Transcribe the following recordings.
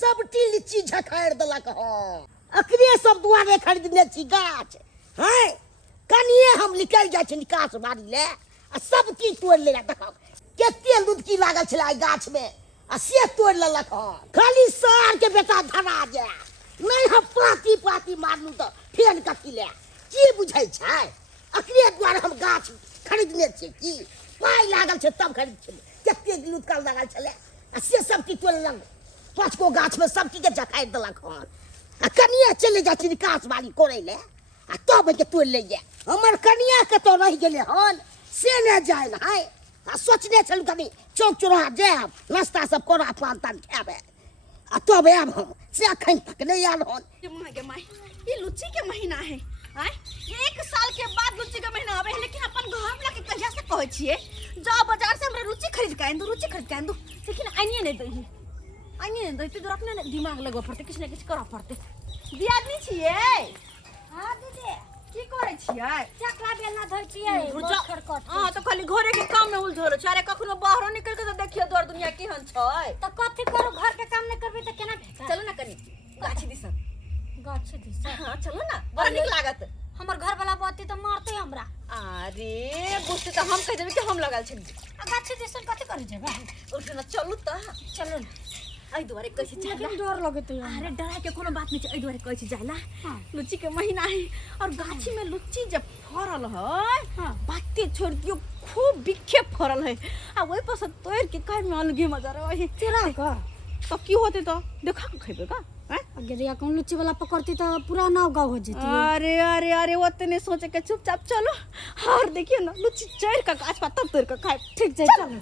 सबटी लीची झखाड़ देलक हँ अखने सब दुआरे खरीदने छी गाछ हैं कनिए हम निकल जाइ छी निकास बाड़ी ले आ सब चीज तोड़ लेला देखक केते लुदकी लागल छले आई गाछ में आ से तोड़ लेलक हँ खाली सार के बेटा धरा जाय नहीं हम पाती पाती मारलू तो फेन कथी ले की बुझै छै अखने दुआरे हम गाछ खरीदने छी की पाई लागल छै तब खरीद छलै केते लुदका लागल छलै आ से सब चीज तोड़ लेलक 5 गो गाछ में सब चीज के झखाड़ देलक हँ आ कनिया चले जाइ छी निकास बाड़ी कोड़ै ले आ तब के तोड़ ले हमर कनिया के तो रह गेले हन से ने जाय न है आ सोचने छल कनी चौक चौराहा जायब नाश्ता सब कोरा पान तान खाबे आ तब आब हम से अखन तक नहीं आयल हन गे माय ये लुच्ची के महीना है आय 1 साल के बाद लुच्ची के महीना आवे है लेकिन अपन घर में के कहिया से कहै छिए जाओ बाजार से हमरा लुच्ची खरीद के आंदू लेकिन आनिए नहीं दही आनिए नहीं दही तो अपने दिमाग लगो पड़ते किछ ने किछ करा पड़ते दियादनी छिए हां दीदी की करे छिए चकला बेलना धर छिए हां तो खाली घरे के काम में उलझल छ अरे कखनो बाहर निकल के तो देखियो दर दुनिया केहन छै तो कथि करू घर के काम नहीं करबे तो केना भेटा चलो ना कनी गाछी दिस हां चलो ना बड़ा निक लागत हमर घर वाला बाती तो मारते हमरा अरे बुझते तो हम कह देबे कि हम लगल छी गाछी दिसन कथि करे जेबे उठ ना चलू त चलो ना आई दुआरे कैसे जाला डर लगे तो अरे डरा के कोनो बात नहीं छै आई दुआरे कैसे जाला लुच्ची के महीना है और गाछी में लुच्ची जब फरल है बाते छोड़ दियो खूब बिखे फरल है आ ओइ पर से तोड़ के खाए में अलगे मजा रहे तेरा का तो की होते तो देखा के खइबे का अगर कौन लुच्ची वाला पकड़ती तो पूरा नाव गाँव हो जेती अरे ओतने सोचे के चुपचाप चलो और देखिए ना लुच्ची चढ़ का गाछ पर तब तोड़ के खाए ठीक छै चल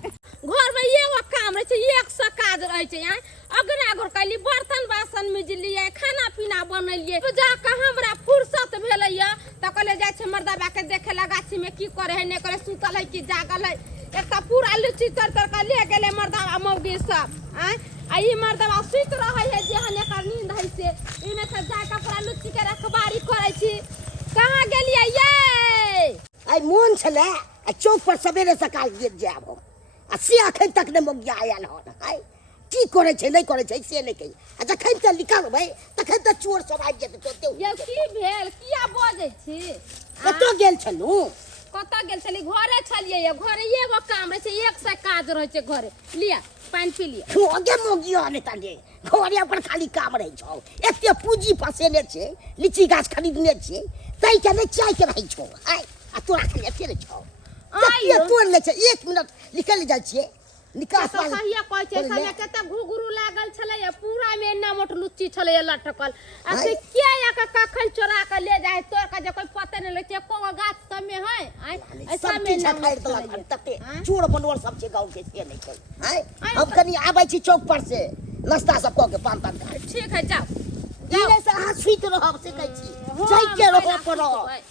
घर में एगो काम रहे छै एक सा काज रहे छै यहाँ अगरा घर कैली बर्तन बासन मिजलिए खाना पीना बनलिए तो जाके हमरा फुर्सत भेलैया तो कहले जाय छै मर्दा बा के देखे ला गाछी में की करे है नहीं करे सुतल है कि जागल है एक पूरा लुच्ची तोड़ के ले गेले मर्दा मौगी सब आ ई मर्दवा सुत रहे है जेहन एकर नींद है से इमे से जाके पूरा लुच्ची के रखबारी करे छी कहां गेलिए ये आई मोन छले आ चौक पर सवेरे सकाल गिर जाब हम आ से अखन तक ने मोगिया आयल हन है की करे छै नहीं करे छै से नहीं कही आ जखन त निकलबै तखन त चोर सब आबि जेतै तोते ये की भेल किया बजै छी कतौ गेल छलू कतऽ गेल छली घरे छलिए घरे एगो काम रहे छै एक से काज रहे छै घरे लिया पानी पी लिया ओगे मोगिया ने तने घरे पर खाली काम रहे छौ एते पूंजी फसेने छै लीची गाछ खरीदने छै तई के ने चाय के रही छौ आय आ तोरा खाली एते छौ आय तोड़ ले छै 1 मिनट निकल जाइ छै निकास तो कहिया कहै छै समय केते घुघुरु लागल छले पूरा में एना मोट लुच्ची छले लटकल आ से के या के कखन चोरा के ले जाय तोड़ के जे कोई पता नहीं लगे एको गाछ सब में है ऐसा में ना खरीद देलक तते चोर बनवर सब छै गांव के से नहीं कही आय हम कनी आबै छी चौक पर से नाश्ता सब क के पान तान खा ठीक है जाओ इने से हाथ सुइत रहब से कहै छी जाय के रहो पर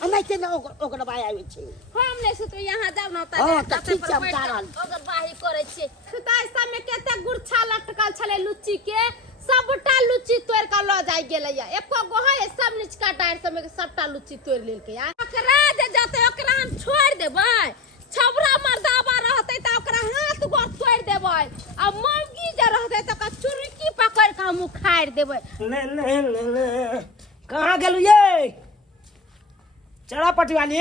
नहीं ते न ओकर बाय आबै छी हम नहीं सुत यहाँ जाब न त ठीक छै कारण अगर बाही करे छी सुताय सब में केते गुरछा लटकल छले लुच्ची के सबटा लुच्ची तोड़ के ल जाय गेलै एको गो है सब निचका टायर सब में सबटा लुच्ची तोड़ लेलकै ओकरा जे जाते ओकरा हम छोड़ देबै छबरा मर्दावा रहते त ओकरा हाथ गोर तोड़ देबै आ मौगी जे रहते त ओकरा चुरकी पकड़ के हम उखाड़ देबै ले कहाँ गेलू ये चढ़ा पटवाली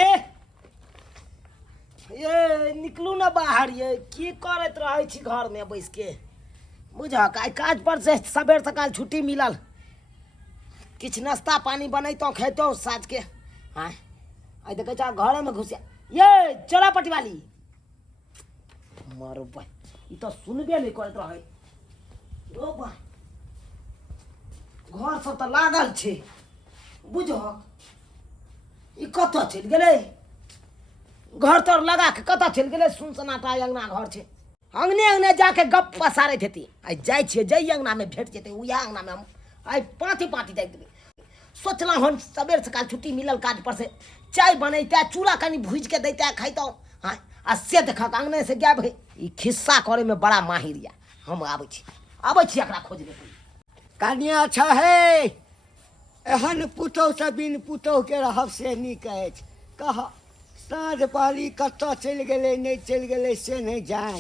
ये निकलू ना बाहर ये की करत रहे छी घर में बैस के बुझक आई काज पर से सबेर सकाल छुट्टी मिलल किछ नाश्ता पानी बनैतो खैतो साँझ के हाँ आई देखे जा घर में घुसिया ये चढ़ा पटवाली मारो भाई ई तो सुनबे नहीं करत रहे ओ भाई घर सब तो लागल छे बुझक ई कत चल गेले घर तर लगा के कत चल गेले सुनसनाटा अंगना घर छे अंगने जाके गप पसारैत हेती आई जाय छिए जई अंगना में भेट जेते उया अंगना में हम आई पाती जाइत देबे सोचला हन सबेर सकाल छुट्टी मिलल काज पर से चाय बनैते चूड़ा कनी भूज के दैते खैतो हां आ से देखक अंगने से गया भाई ई खिस्सा करे में बड़ा माहिर या हम आबै छी एकरा खोजबे कनिया अच्छा है एहन पुतौ से बिन पुतौ के रहब से नीक अछि कह साँझ पाली कतऽ चलि गेलै नहीं चलि गेलै से नहीं जान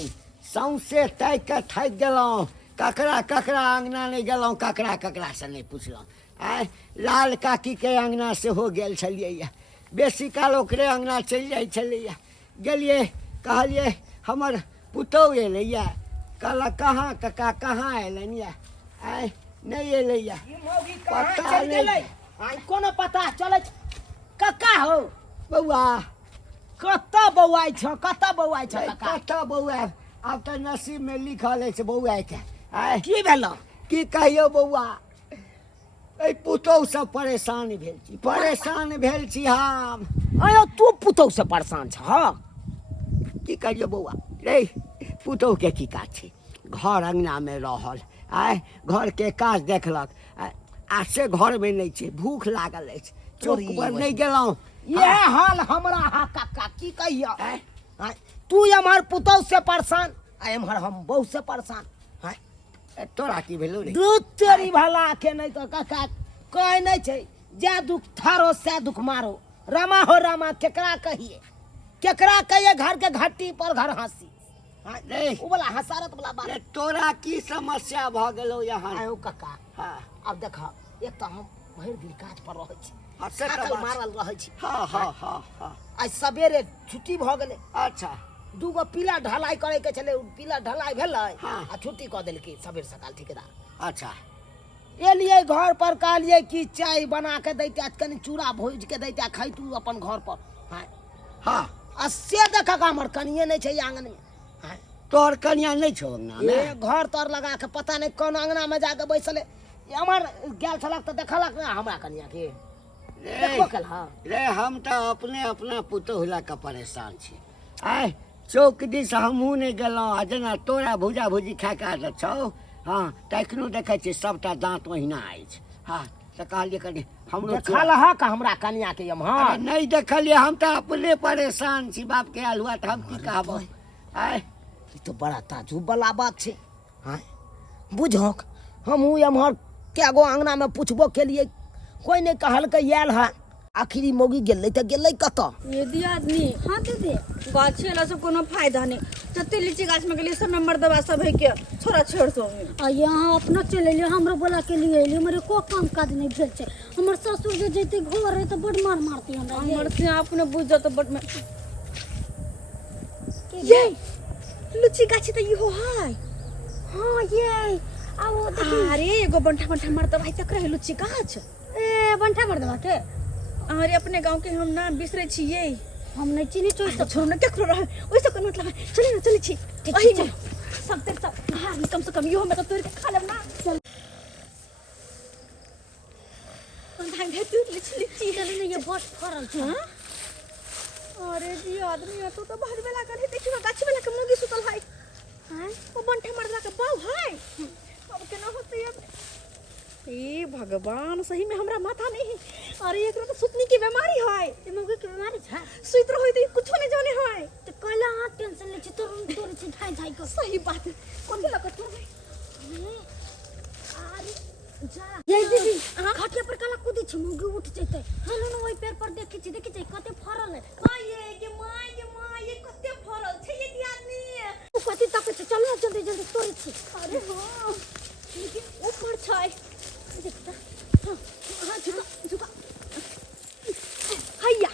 सौंसे ताकि के थाकि गेलहुँ ककरा ककरा अंगना नहीं गेलहुँ, ककरा ककरा से नहीं पुछलहुँ। आय लाल काकी के अंगना से हो गेल छलियै, बेसी काल ओकरे अंगना चलि जाइ छलैया। गेलियै कहलियै हमर पुतहु एलैया, कहलक कहाँ कक्का कहाँ अयलनि यऽ, आय नहीं एलैया। पता नहीं कोनो पता चले कक्का हो बौआ, कत्ता बौआइ छ, कत्ता बौआइ छ कक्का? कतऽ बौआ, आब तऽ नसीब में लिखल अछि बौआ के। आय की भेलो? की कहियो बौआ, एहि पुतहु से परेशान भेल छी, परेशान भेल छी हम। आयो तू पुतौ से परेशान छ? की करियो बौआ रे, पुतहु के की काज छै, घर अंगना में रहल, आय घर के काज देखलक, आ से घर में नहीं छै, भूख लागल अछि, चौक पर नहीं गेलहुँ। ये हाल हमरा हा कक्का, की कहियो? आय तू एम्हर पुतौ से परेशान आ एम्हर हम बहू से परेशान। तोरा की भेलो रे? दूध तेरी भला के नहीं तो कक्का कहे नहीं छै, जे दुख थारो से दुख मारो, रामा हो रामा केकरा कहिए, केकरा कहिए घर के घाटी पर घर हंसी। रे उ वाला हसारत वाला बात। रे तोरा की समस्या भ गेलो यहाँ? आयो कक्का, हाँ अब देख एक तो हम भरि दिन काज पर रहै छी, हाँ, से तऽ थाकल बात छै। मारल रहै छी। हाँ हाँ हाँ हाँ आज सवेरे छुट्टी भ गेलै, अच्छा दूगो पीला ढलाई करे के छले, पीला ढलाई भेलै हाँ। आ छुट्टी क देलकै सबेर सकाल ठेकेदार। अच्छा एलियै घर पर, कहलियै कि चाय बना के दैते, कनी चूड़ा भूज के दैते, खाई तू अपन घर पर। हाँ आ से देख का हमर कनिए नहीं छै आंगन में। तोहर कन्या नहीं छौ अंगना ये में? घर तर लगा के पता नहीं कौन अंगना में जाके बैसले, हमर गेल छलक त देखलक ना हमरा कनिया के, देखबो रे कल। हाँ रे हम तो अपने अपना पुतहु ला के परेशान छी। आय चौक दिस हमहूँ नहीं गेलहुँ, आ जेना तोरा भुजा भुजी खा के आदत छौ, हाँ तखनो देखै छी सबटा दाँत ओहिना अछि। हाँ तऽ कहलियै कनि हमरो देखल हा का हमरा कनिया के एम्हर? नहीं देखलिए, हम तो अपने परेशान छी, बाप के आल हुआ तो हम की कहबो। आय ई तो बड़ा ताजुब वाला बात छै। हाँ बुझक हमहूँ एम्हर कैगो अंगना में पूछबो केलिए, कोई नहीं कहलकै आयल है। आखिरी मौगी गेलै त गेलै कतऽ? ये दिया आदमी। हाँ दीदी, गाछ वाला से कोनो फायदा नहीं, जते लीची गाछ में गेलिए सब में मर्दबा सब है के छोरा छेड़ सो आ यहाँ अपना चले लियो, हमरा बोला के लिए एलिए, मेरे को काम काज नहीं भेल छै। हमर ससुर जे जैते घर है तो बड़ मार मारती हमरा। हमर से अपने बुझ जात बड़ में ये लुची गाछी त इहो है। हाँ ये आओ देखी। अरे एगो बंठा बंठा मर्दबा है तक रहे लुची गाछ। ए बंठा मर्दबा के अरे अपने गांव के हम नाम बिसरे छियै, हम नहीं चिनी चोई सब छोड़ ना केकरो रहे ओइसे कोन मतलब है। चली ना चली छी अही में सब तेरे सब हार कम से कम यो हम तो तोड़ के खा लेब ना। चल भाई भाई तू लिची चल ने ये बहुत फरल छै। अरे जी आदमी तो बाहर में लागल है, देखियो गाछ में लगे मुर्गी सुतल है। हां वो बंठा मर्दबा के बाऊ है, अब केना होतै अब? ए भगवान, सही में हमरा माथा नहीं है। अरे एकरा तो सुतनी की बीमारी है। ए मौगी के बीमारी छै, सुइत रहोई त कुछ नहीं जाने है। तो कहला हां टेंशन ले छी, तोर छी धाई धाई को। सही बात है, कौन लगत है? अरे जा ये दीदी, खटिया पर काला कूदी छी, मौगी उठ जैते। चलो ना ओई पेड़ पर देखी छी कते फरल है। माँ ये कते फरल छै ये दियादनी। तू कथि तक छै, चल ना जल्दी जल्दी तोड़ छी। अरे हां, लेकिन ऊपर छै। देखता हाँ झुका झुका, हैया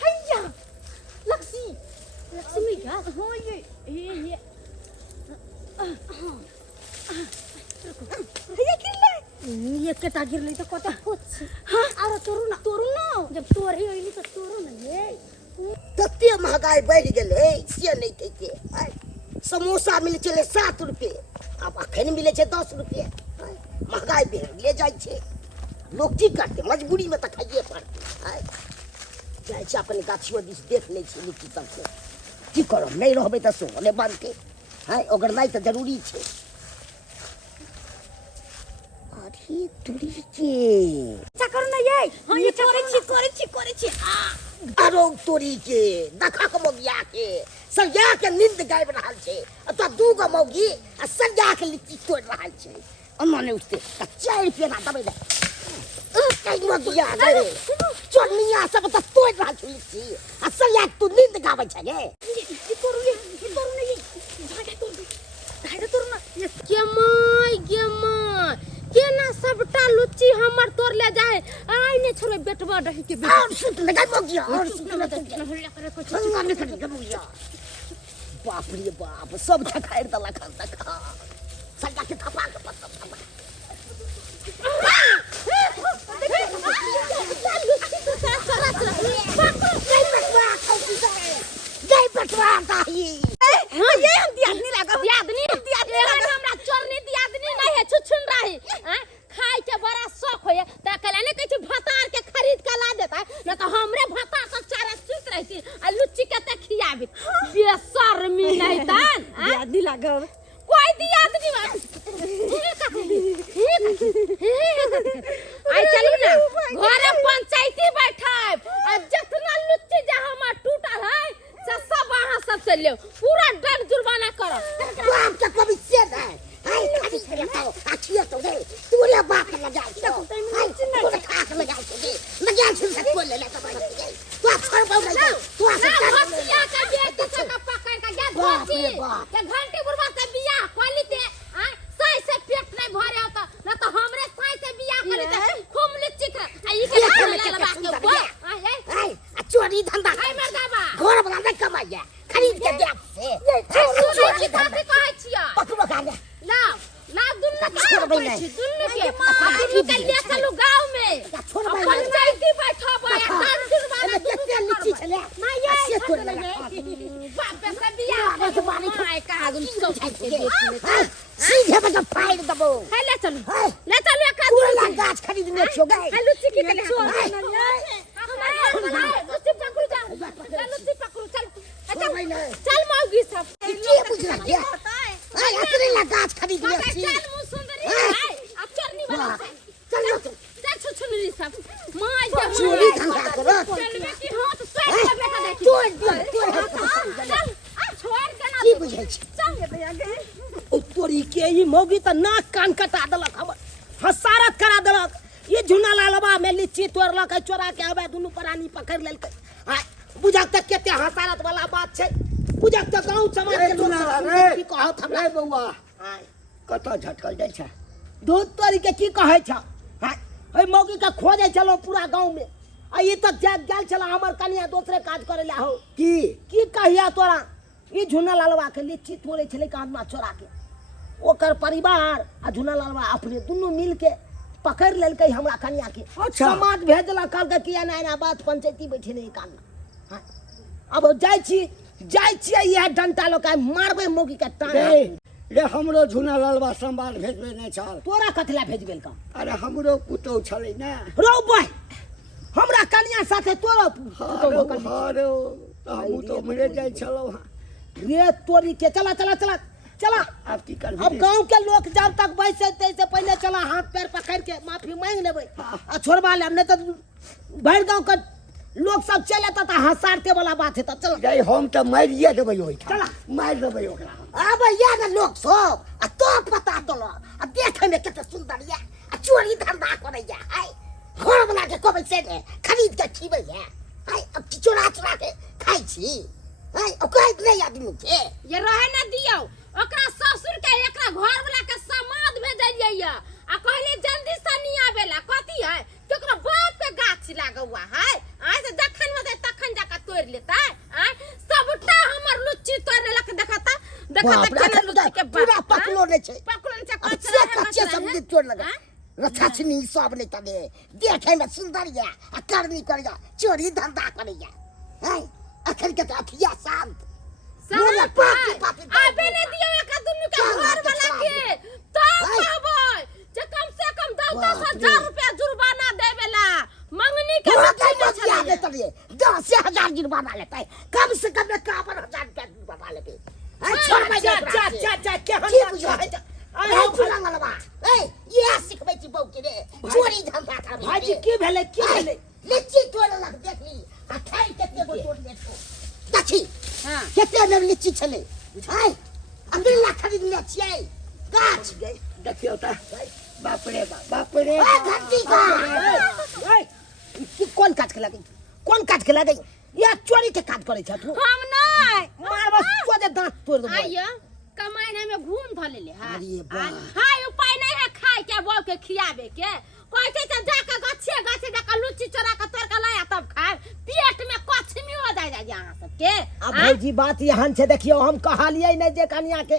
हैया लक्ष्मी का। हाँ ये हैया गिरले। ये केटा गिरले तो कते होत छी। हाँ अरे तोरू ना जब तोरी होइली तो तोरू ना ये। तते महंगाई बढ़ गेलै से नहीं कहते। समोसा मिले चले 7 रुपये, अब अखन मिले छै 10 रुपये। महंगाई बढ़ले जाइ छै, लोग की करते, मजबूरी में तो खाइए पड़ते। जाइ छै अपन गाछियो दिस देख लै छी लीची सबके, की करब, नहीं रहबै तऽ सोने बंद के। ओगरनाइ तऽ जरूरी छै। अरे तुरी के अच्छा करू ना ये। हाँ ये करे छी आरो तोरी के देखा के मौगिया के सरिया के नींद गाबि रहल छै, अतः 2 गो मौगी आ सरिया के लिट्टी तोड़ रहल छै। उन्होंने उससे 4 रुपया ना दबे दे कहीं मौगिया रे चोरनिया सब तो तोड़ रहल छै लिट्टी आ सरिया तू नींद गाबै छै गे। ये करू ना ये भागे तोड़ दे, भागे तोड़ ना ये के माय केना सबटा लुच्ची हमर तोड़ ले जाए आइ ने छोरे बेटवा रही के बेटा और सुत लगा मोगिया और सुत लगा बाप रे बाप सब खाए दला खा सजा के थपा के पत्ता जय बटवा दाही ये हम दियादनी लगा दियादनी हमरा चोरनी दियादनी नहीं है छुछुन रही हैं खाई के बड़ा शौक होय त कला ने कहै भतार के खरीद के ला देता न तो हमरे भतार सब चारा सुत रहती आ लुच्ची के त खियाबी बेशर्मी नहीं तन दियादनी लगा कोई दियादनी आई चलू ना घरे पंचायती बैठाब आ जितना लुच्ची जे हमर टूटल है से सब अहाँ सब से ले पूरा दंड जुर्माना करो बाप का कभी से है हाय खाली करे तो अच्छी तो दे तू ले बाप लगा तो हाय तू खास लगा दे लगा से कोई ले तो तू छोड़ पाऊ नहीं तू आ सकता भसिया का बेटी से का पकड़ का जा भसी के घंटी बुरवा से बियाह कोली ते आ साई से पेट नहीं भरे होता न तो हमरे साई से बियाह करे त खूब लुच्ची कर आ ई के लगा के हाय चोरी धंधा हाय मर्दाबा घर बना के कमाइया खरीद के दे से चोरी खाते कहै छियै पकड़ो का ना दुन्नु छोड़बै नहीं दुन्नु के ले चलू गांव में छोड़बै पंचायती बैठब आ दंड जुर्माना कितने लीची चले नहीं से तोड़ लगा बाप से बियाह तो बानी खाए कहा तुम सब के सीधे बजा फाड़ दबो है ले चलो एक पूरा गाछ खरीदने छियो गए है लुच्ची की के छोड़ लुच्ची पकड़ू लुच्ची पकड़ू चल मौगी सब के बुझला गया हाय अतरे ला गाछ खरीदने छी चल मु सुंदरी है अब चरनी वाला चल छुछुनरी सब माय के चोरी धंधा करो चलबे की हाथ सोच के बेटा देखी चल छोड़ देना की बुझै छी चल ये भैया गए ओ तोरी के ई मौगी त नाक कान कटा देलक हमर हसारत करा देलक ये झुना लालबा में लीची तोड़लक चोरा के आबे दुनु प्राणी पकड़ लेलकै आ बुझक तक केते हसारत वाला बात छै बुझक तक गांव समाज के लोग सब की कहत हमरा रे बौआ कत झटकल जाइ छ दूध तोरी के की कहै छ हाय मौगी के खोजे चलो पूरा गांव में आ ई तक जाग गेल छला हमर कनिया दूसरे काज करे ला हो की कहिया तोरा ई झुना लालवा के लीची तोड़े छले कानमा चोरा के ओकर परिवार आ झुना लालवा अपने दुनु मिल के पकड़ लेलकै हमरा कनिया के अच्छा। समाज भेजला कहलकै किया ना बात पंचायती बैठे नहीं कान अब जाइ छी यह डंटा लोग मारबे मौगी के टांग रे हमरो झुना लालबा संभाल भेजबे नहीं छल तोरा कथला भेजबेल का अरे हमरो पुतौ छलै ना रो भाई हमरा कनिया साथे तोरा हारो हम तो मरे जाइ छलौ रे तोरी के चला अब की करबी अब गांव के लोग जब तक बैसे तैसे पहले चला हाथ पैर पकड़ के माफी मांग लेबै आ छोड़वा ले नहीं तो भर गांव का लोग सब चले तो हसारते वाला बात है तो चल गई हम तो मारिए देबै ओइ चला। मार देबै ओकरा अब या ना लोग सब आ तो पता दलो आ देखे में कितना सुंदर या आ चोरी धंधा करे या हाय घर बना के कोबे से ने खरीद के खीबे या हाय अब चोरा के खाई छी हाय ओ कहि नहीं आदमी के ये रहे ना दियो ओकरा ससुर के एकरा घर वाला के समाद भेजलिए या आ कहले जल्दी से नहीं आवेला कथी है केकरा बाप के गाछ लागवा है आइ से जखन में तखन जाके तोड़ लेता है सबटा हमर लुच्ची तोड़ लेलक देखता केना लुच्ची के पूरा पकलो ने छै पकड़न से अच्छे कच्चे सब ने तोड़ लगा रछाछनी सब ने तने देखे में सुंदर या आ करनी कर या चोरी धंधा करे या हाय अखन के अथिया शांत मोला पापी आबे ने दियो एक दुनु के घर वाला के तो कहबै जे कम से कम 10,000 रुपया जुर्माना देवेला मंगनी के बतिया दे तले 10,000 जुर्माना लेता है कम से कम 51,000 का जुर्माना लेते छोड़ भाई जा के हम की बुझा है चुरा वाला ए ये सिखबै छी बौ के रे चोरी धंधा कर भाईजी की भेले लीची तोड़ लग देखली आ खाई केते गो तोड़ ले देखी हां केते ने लीची छले हाय अंदर ला खरीद ले छियै गाछ गई देखियो त बाप रे घंटी का कौन काट के लगे या चोरी के काट करे छ तू हम नहीं मार बस तो दे दांत तोड़ दे आइयो कमाई में घूम धले ले हां अरे वाह। हां उपाय नहीं है खाए के बौ के खियाबे के कहते छ जाके गाछे जाके लुच्ची चोरा के तोर के लाया तब खाए पेट में कछमी हो जाय यहां सब के अब भौजी बात यहाँ से देखियो हम कहलिए नहीं जे कन्या के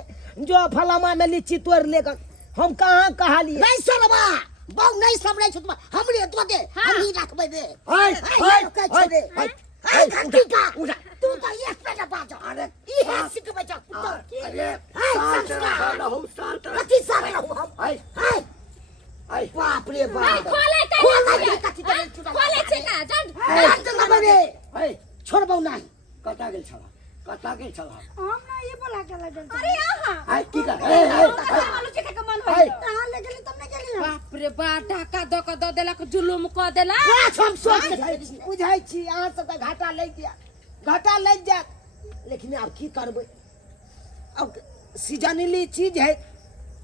जो फलामा में लीची तोड़ लेकर हम कहाँ कहलिए नहीं सुनबा बहु नहीं समझै छ तुम हमरे दो दे हम ही रखबै बे हाय हाय हाय हाय घंटी का तू तो ये पे बाजा अरे ई है सिकबै जा कुत्ता के अरे हाय शांत संस्कार रहू शांत रह कथी सब रहू हम हाय हाय हाय बाप रे नहीं बाप खोले खोले कथी दे खोले छै का जन रात न बने हाय छोड़बौ नहीं कटा गेल छला हम ना ये बोला के लगल अरे आहा हाय की कर हाय लुच्ची खाए के मन हो हाय कहां ले गेली तुमने गेली बाप रे बा ढाका द देलक जुलुम क देला बात हम सोच बुझाई छी अहाँ सबके घाटा लग जात लेकिन अब की करबै अब सीजनली चीज है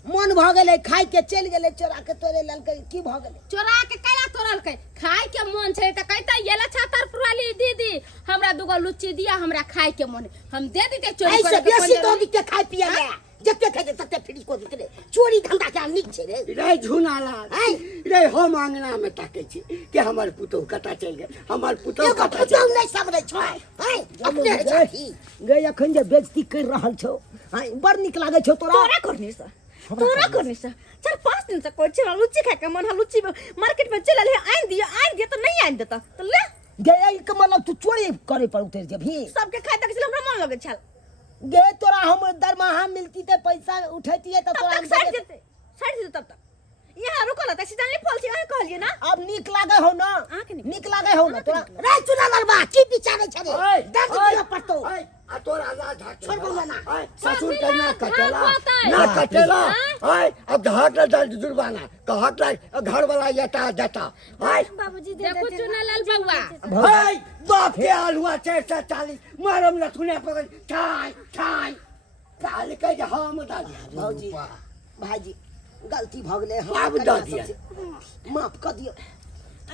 मन भ गेलै खाय के चल गेलै चोरा के तोड़े ललकै की भ गेलै चोरा के कैला तोड़ल के खाए के मन छै त कहता येला छातर पुराली दीदी हमरा दुगो लुच्ची दिया हमरा खाए के मन हम दे दीते चोरी ऐसे करे के बेसी पड़े दोगी के खाय पिए ले जते खाय तते फ्री को देते चोरी धंधा के निक छै रे रे झुनाला हाय रे हम अंगना में ताके छी कि हमर पुतौ कता चल गेल हमर पुतौ एगो कता पुतौ चल नहीं समझै छ हाय अपने जाती गई अखन जे बेइज्जती कर रहल छौ हाय बड़ निक लागे छौ तोरा तोरा करनी सा 4-5 दिन से कोई चला लुच्ची खाए के मन लुच्ची मार्केट में चला ले आइन दिया तो नहीं आइन देता तो ले गई के मतलब तू चोरी करे पर उतर जे भी सबके खाए तक हमरा मन लगे छल गे तोरा हम दरमाहा मिलती ते पैसा उठैतिए त तब तोरा तक साइड देते तब तक यहाँ रुको ना तैसे जानले फल छी अहाँ कहलिए ना अब निक लागे हो ना के निक निक लागे हो ना तोरा रे चुना ललबा की बिचारे छ रे दर्द दिया पड़तो हाय आ तोरा आजा झाट छोड़बौ ना हाय ससुर के ना कटेला होतै। ना कटेला हाय अब घाट दर्द जुर्माना कहत घर वाला यता जता हाय बाबूजी देखो चुनालाल बउआ हाय बाप के आलुआ 440 मारम न सुने पकड़ ठाई काल के हम दादी भौजी भाईजी गलती भ गेलै अब दऽ दिया। माफ कर दियो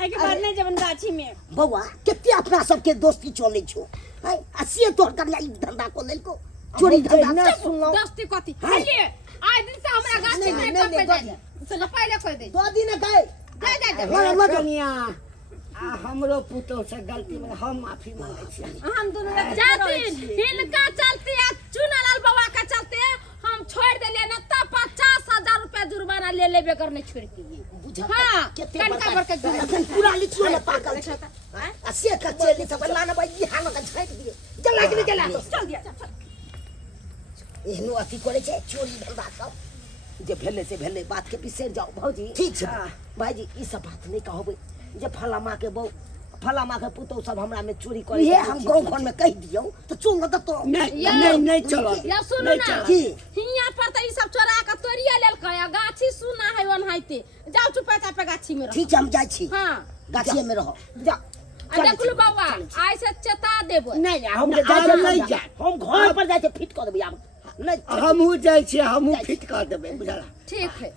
आई के बाद नहीं जवन गाछी में बौआ केते अपना सबके दोस्ती चले छो हाय असिए तोर कर लाई धंधा को लेलको चोरी धंधा ना सुनलो दोस्ती कथी हलिए आइ दिन से हमरा गाछी में नहीं, कप नहीं, दे चलो पहले कोई दे दो दिन गए दे कनिया आ हमरो पुतौ से गलती में हम माफी मांगे छी हम दोनों एक जातिन हिनका चलते आ चुनालाल बउआ का चलते हम छोड़ देले न त 50,000 रुपया जुर्माना ले लेबे करने छोड़ के हां केते कनका भर के जुर्माना अखन पूरा लिचुए न पाकल छ असिए का चेली सब लाना भाई हां का छाट दिए जला के जला तो चल दिया चल एहनो अथी करे छै चोरी धंधा सब जे भेले से भेले बात के बिसर जाओ भौजी ठीक छै भाईजी ई सब बात नहीं कहबै जे फलामा के बहू फलामा के पुतौ सब हमरा में चोरी करे ये हम गांव घर में कह दियो तो चुंग त तो नहीं चलो या सुनो ना हिया पर त ई सब चोरा के तोरिया लेल कया गाछी सुना है ओनहाइते जाओ चुपे चापे गाछी में रहो ठीक हम जाय छी हां गाछिए में रहो जा आ देखलु बाबा आइ से चेता देबो नहीं हम नहीं जा हम घर पर जाके फिट कर देबै आब नहीं हमहू जाय छी हमहू फिट कर देबै बुझला ठीक है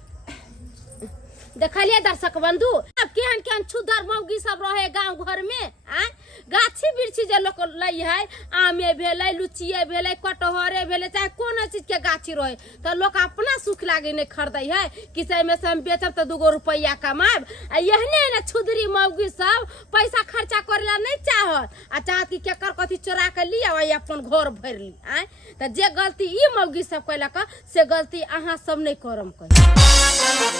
देखलिए दर्शक बंधु अब केहन केहन छुधर मौगी सब रहे गांव घर में आ गाछी बिरछी जे लोग लई है आमे भेलै लुचिए भेलै कटहरे भेलै चाहे कोनो चीज के गाछी रहे तो लोग अपना सुख लागे ने खरीदै है कि से में से हम बेचब तो 2 रुपया कमाब आ यहने ने छुधरी मौगी सब पैसा खर्चा करेला नहीं चाहत आ चाहत कि केकर कथी चोरा के लिया आ अपन घर भर ली आ त जे गलती ई मौगी सब कैलक से गलती अहाँ सब नहीं करम कर